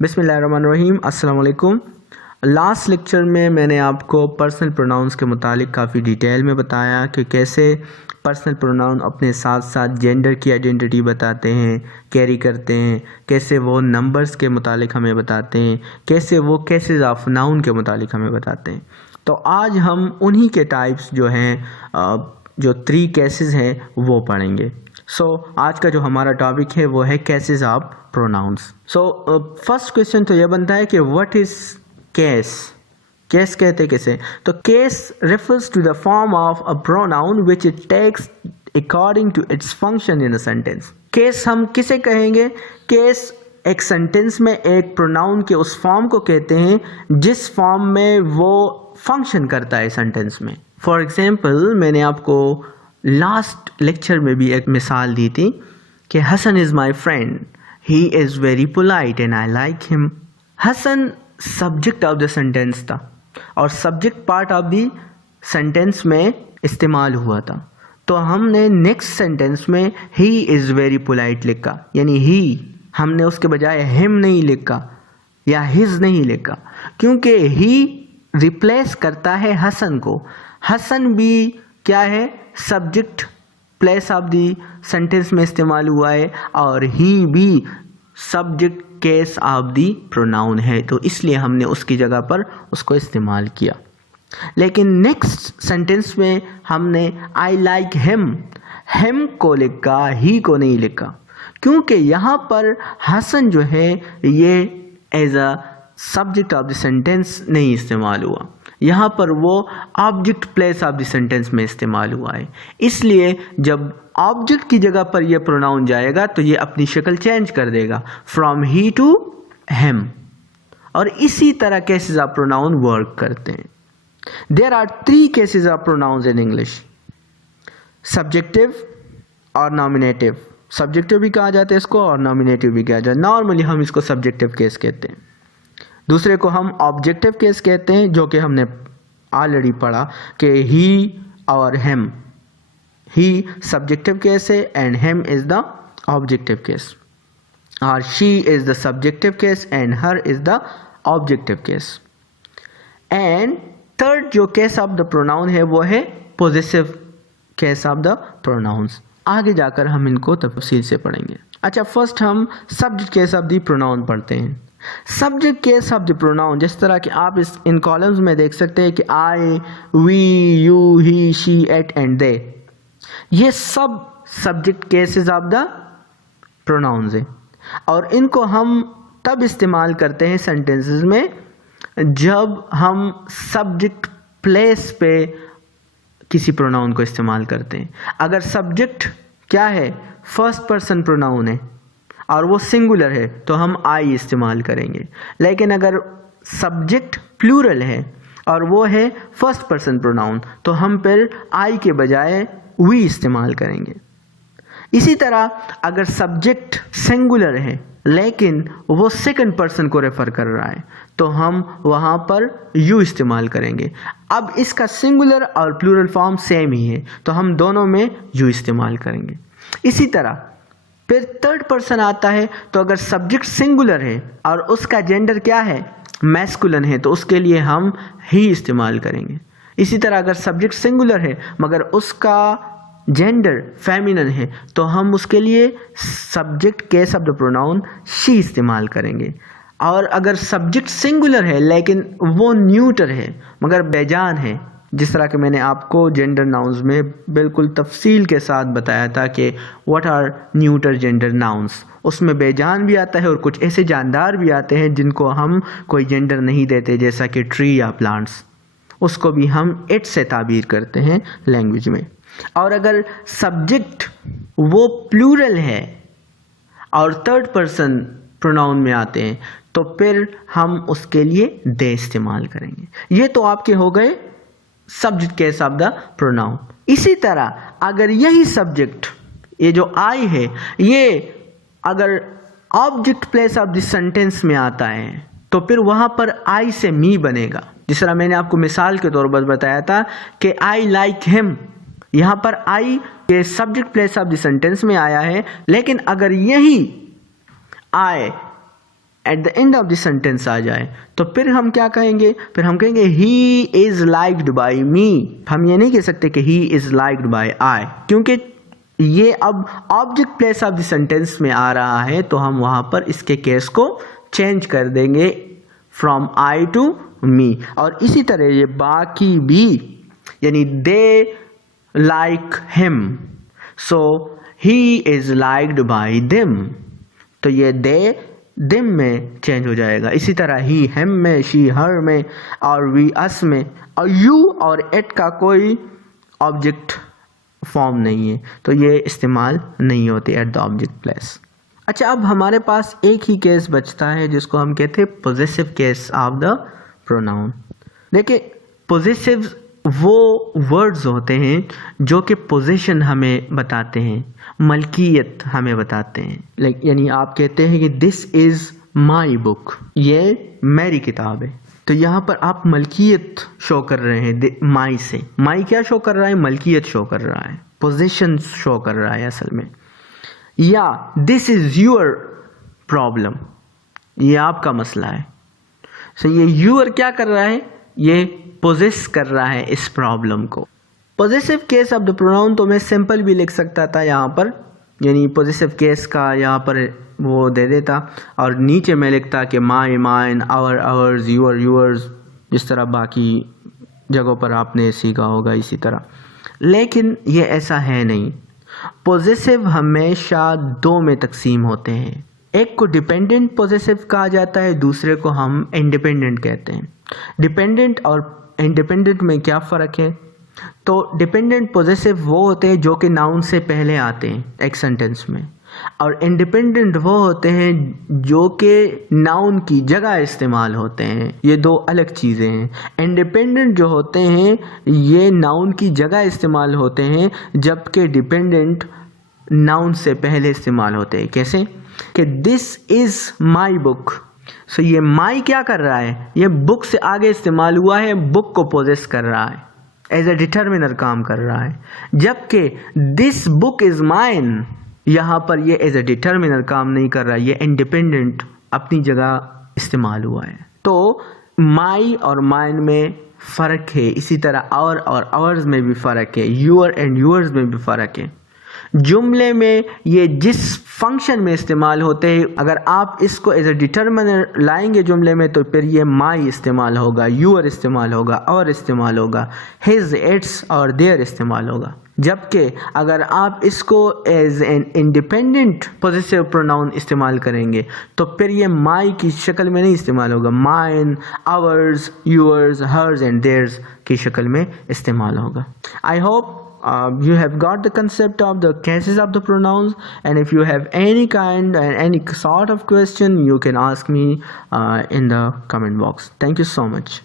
बिस्मिल्लाहिर्रहमानिर्रहीम, अस्सलाम वालेकुम। लास्ट लेक्चर में मैंने आपको पर्सनल प्रोनाउंस के मुतालिक काफ़ी डिटेल में बताया कि कैसे पर्सनल प्रोनाउन अपने साथ साथ जेंडर की आइडेंटिटी बताते हैं, कैरी करते हैं, कैसे वो नंबर्स के मुतालिक हमें बताते हैं, कैसे वो केसेस ऑफ नाउन के मुतालिक हमें बताते हैं। तो आज हम उन्हीं के टाइप्स जो हैं, जो 3 केसेस हैं वो पढ़ेंगे। आज का जो हमारा टॉपिक है वो है cases of pronounce. First question तो ये बनता है कि व्हाट इज केस। केस कहते किसे? तो case refers to the form of a pronoun which it takes according to its function in a sentence. Case हम किसे कहेंगे? केस एक सेंटेंस में एक प्रोनाउन के उस फॉर्म को कहते हैं जिस फॉर्म में वो फंक्शन करता है सेंटेंस में। फॉर एग्जाम्पल, मैंने आपको लास्ट लेक्चर में भी एक मिसाल दी थी कि Hasan is my friend, he is very polite and I like him. Hasan subject of the sentence था और subject part of the sentence में इस्तेमाल हुआ था, तो हमने नेक्स्ट सेंटेंस में ही इज़ वेरी पोलाइट लिखा, यानी ही हमने उसके बजाय हिम नहीं लिखा या हिज नहीं लिखा, क्योंकि ही रिप्लेस करता है हसन को। हसन भी क्या है? Subject place of the sentence में इस्तेमाल हुआ है और ही भी subject case of the pronoun है, तो इसलिए हमने उसकी जगह पर उसको इस्तेमाल किया। लेकिन नेक्स्ट सेंटेंस में हमने आई लाइक हिम को लिखा, ही को नहीं लिखा, क्योंकि यहाँ पर हसन जो है ये as a subject of the sentence नहीं इस्तेमाल हुआ, यहाँ पर वो object place of the sentence में इस्तेमाल हुआ है। इसलिए जब ऑब्जेक्ट की जगह पर यह प्रोनाउन जाएगा तो ये अपनी शक्ल चेंज कर देगा फ्रॉम ही टू हिम, और इसी तरह केसेस ऑफ प्रोनाउन वर्क करते हैं। There are 3 cases of pronouns in English, subjective और नॉमिनेटिव। सब्जेक्टिव भी कहा जाता है इसको और नॉमिनेटिव भी कहा जाता है। नॉर्मली हम इसको सब्जेक्टिव केस कहते हैं, दूसरे को हम ऑब्जेक्टिव केस कहते हैं, जो कि हमने ऑलरेडी पढ़ा कि ही और हिम। ही सब्जेक्टिव केस है and him is the objective case, और she is the subjective case and her is the objective case. And third जो केस ऑफ द प्रोनाउन है वो है possessive case of the pronouns. आगे जाकर हम इनको तफसील से पढ़ेंगे। अच्छा, फर्स्ट हम subject case of the pronoun पढ़ते हैं। Subject case of the pronoun, जिस तरह कि आप इन कॉलम्स में देख सकते हैं कि I, we, you, he, she, it and they, ये सब subject cases of the pronouns हैं, और इनको हम तब इस्तेमाल करते हैं सेंटेंसेस में जब हम सब्जेक्ट प्लेस पे किसी प्रोनाउन को इस्तेमाल करते हैं। अगर सब्जेक्ट क्या है? फर्स्ट पर्सन प्रोनाउन है और वो सिंगुलर है तो हम आई इस्तेमाल करेंगे, लेकिन अगर सब्जेक्ट प्लूरल है और वो है फर्स्ट पर्सन प्रोनाउन तो हम फिर आई के बजाय वी इस्तेमाल करेंगे। इसी तरह अगर सब्जेक्ट सिंगुलर है लेकिन वो सेकंड पर्सन को रेफर कर रहा है तो हम वहाँ पर यू इस्तेमाल करेंगे। अब इसका सिंगुलर और प्लूरल फॉर्म सेम ही है तो हम दोनों में यू इस्तेमाल करेंगे। इसी तरह फिर थर्ड पर्सन आता है, तो अगर सब्जेक्ट सिंगुलर है और उसका जेंडर क्या है? मैस्कुलिन है, तो उसके लिए हम ही इस्तेमाल करेंगे। इसी तरह अगर सब्जेक्ट सिंगुलर है मगर उसका जेंडर फेमिनिन है तो हम उसके लिए subject case of the pronoun she इस्तेमाल करेंगे। और अगर सब्जेक्ट सिंगुलर है लेकिन वो न्यूटर है मगर बेजान है, जिस तरह कि मैंने आपको जेंडर नाउन्स में बिल्कुल तफसील के साथ बताया था कि what are neuter gender nouns, उसमें बेजान भी आता है और कुछ ऐसे जानदार भी आते हैं जिनको हम कोई जेंडर नहीं देते, जैसा कि ट्री या प्लांट्स, उसको भी हम इट से ताबीर करते हैं लैंग्वेज में। और अगर सब्जेक्ट वो प्लूरल है और थर्ड पर्सन प्रोनाउन में आते हैं तो फिर हम उसके लिए दे इस्तेमाल करेंगे। ये तो आपके हो गए subject case of the pronoun. इसी तरह अगर यही सब्जेक्ट, ये जो आई है, ये अगर object place of the sentence में आता है तो फिर वहां पर आई से मी बनेगा। जिस तरह मैंने आपको मिसाल के तौर पर बताया था कि आई लाइक हिम, यहाँ पर आई के subject place of the sentence में आया है, लेकिन अगर यही I at the end of the sentence आ जाए तो फिर हम क्या कहेंगे, फिर हम कहेंगे he is liked by me. हम ये नहीं कह सकते कि he is liked by I, क्योंकि ये अब object place of the sentence में आ रहा है, तो हम वहाँ पर इसके केस को चेंज कर देंगे फ्रॉम आई टू मी। और इसी तरह ये बाकी भी, यानी they like him, so he is liked bye them, तो ये दे दिम में चेंज हो जाएगा। इसी तरह ही हिम में, शी हर में, और वी अस में, और यू और एट का कोई ऑब्जेक्ट फॉर्म नहीं है, तो ये इस्तेमाल नहीं होते एट द ऑब्जेक्ट प्लेस। अच्छा, अब हमारे पास एक ही केस बचता है जिसको हम कहते हैं possessive case of the pronoun. देखिए, पोजेसिव वो वर्ड्स होते हैं जो कि पोजीशन हमें बताते हैं, मलकियत हमें बताते हैं। लाइक यानी आप कहते हैं कि दिस इज़ माई बुक, ये मेरी किताब है, तो यहाँ पर आप मलकियत शो कर रहे हैं माई से। माई क्या शो कर रहा है? मलकियत शो कर रहा है, पोजीशन शो कर रहा है असल में। या दिस इज़ योर प्रॉब्लम, ये आपका मसला है। सो ये यूर क्या कर रहा है? ये पोजेस कर रहा है इस प्रॉब्लम को। Possessive case of the pronoun तो मैं सिंपल भी लिख सकता था यहाँ पर, यानी पोजेसिव केस का यहाँ पर वो दे देता और नीचे मैं लिखता कि my, mine, our, ours, your, yours, जिस तरह बाकी जगहों पर आपने सीखा होगा इसी तरह। लेकिन ये ऐसा है नहीं। पोजेसिव हमेशा दो में तकसीम होते हैं, एक को डिपेंडेंट पोजेसिव कहा जाता है, दूसरे को हम इंडिपेंडेंट कहते हैं। डिपेंडेंट और इंडिपेंडेंट में क्या फ़र्क है? तो डिपेंडेंट पोजेसिव वो होते हैं जो कि नाउन से पहले आते हैं एक सेंटेंस में, और इंडिपेंडेंट वो होते हैं जो कि नाउन की जगह इस्तेमाल होते हैं। ये दो अलग चीज़ें हैं। इंडिपेंडेंट जो होते हैं ये नाउन की जगह इस्तेमाल होते हैं, जबकि डिपेंडेंट नाउन से पहले इस्तेमाल होते हैं। कैसे? कि दिस इज़ माई बुक, सो ये माई क्या कर रहा है? ये बुक से आगे इस्तेमाल हुआ है, बुक को पोजेस कर रहा है, एज ए डिटर्मिनर काम कर रहा है। जबकि दिस बुक इज़ माइन, यहाँ पर ये एज ए डिटर्मिनर काम नहीं कर रहा है, ये इंडिपेंडेंट अपनी जगह इस्तेमाल हुआ है। तो माई और माइन में फ़र्क है, इसी तरह और आवर्स में भी फ़र्क है, यूर एंड यूर्स में भी फ़र्क है। जुमले में ये जिस फंक्शन में इस्तेमाल होते हैं, अगर आप इसको एज ए डिटर्मिनर लाएंगे जुमले में, तो फिर ये माई इस्तेमाल होगा, यूर इस्तेमाल होगा, और इस्तेमाल होगा, हिज, इट्स और देयर इस्तेमाल होगा। जबकि अगर आप इसको as an independent possessive pronoun इस्तेमाल करेंगे तो फिर ये माई की शक्ल में नहीं इस्तेमाल होगा, mine, ours, yours, hers and theirs की शक्ल में इस्तेमाल होगा। I hope you have got the concept of the cases of the pronouns, and if you have any kind and any sort of question, you can ask me in the comment box. Thank you so much.